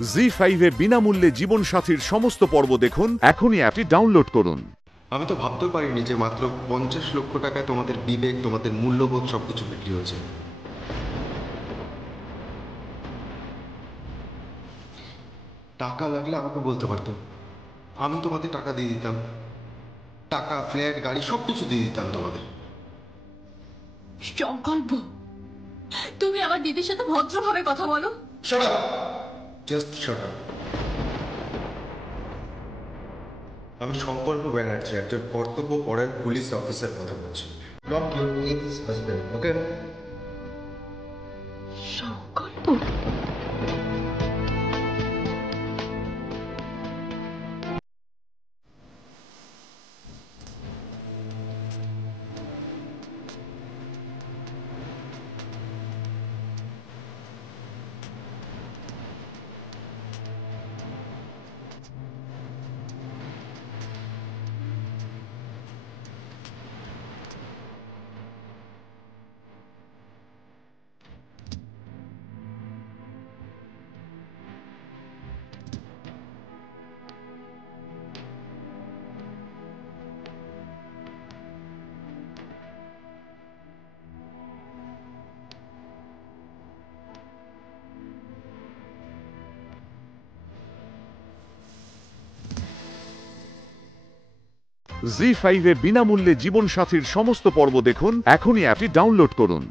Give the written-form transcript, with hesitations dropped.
জি5 এ বিনামূল্যে জীবনসাথীর সমস্ত পর্ব দেখুন। এখনই অ্যাপটি ডাউনলোড করুন। আমি তো ভাবতেও পারিনি যে মাত্র 50 লক্ষ টাকায় তোমাদের বিবেক, তোমাদের মূল্যবোধ সবকিছু বিক্রি হয়েছে। টাকা লাগলে আমাকে বলতে পারতো, আমি তোমাদের টাকা দিয়ে দিতাম। টাকা, ফ্ল্যাট, গাড়ি সবকিছু দিয়ে দিতাম তোমাদের। সংকল্প, তুমি আমার দিদির সাথে ভদ্রভাবে কথা বলো। Shut up! Just shut up. আমি সংকল্প ব্যানার্জি, একজন কর্তব্যপরায়ণ পুলিশ অফিসার কথা বলছি। Not your niece's husband, okay? সংকল্প, জি5 এ বিনামূল্যে জীবনসাথীর সমস্ত পর্ব দেখুন। এখনই অ্যাপটি ডাউনলোড করুন।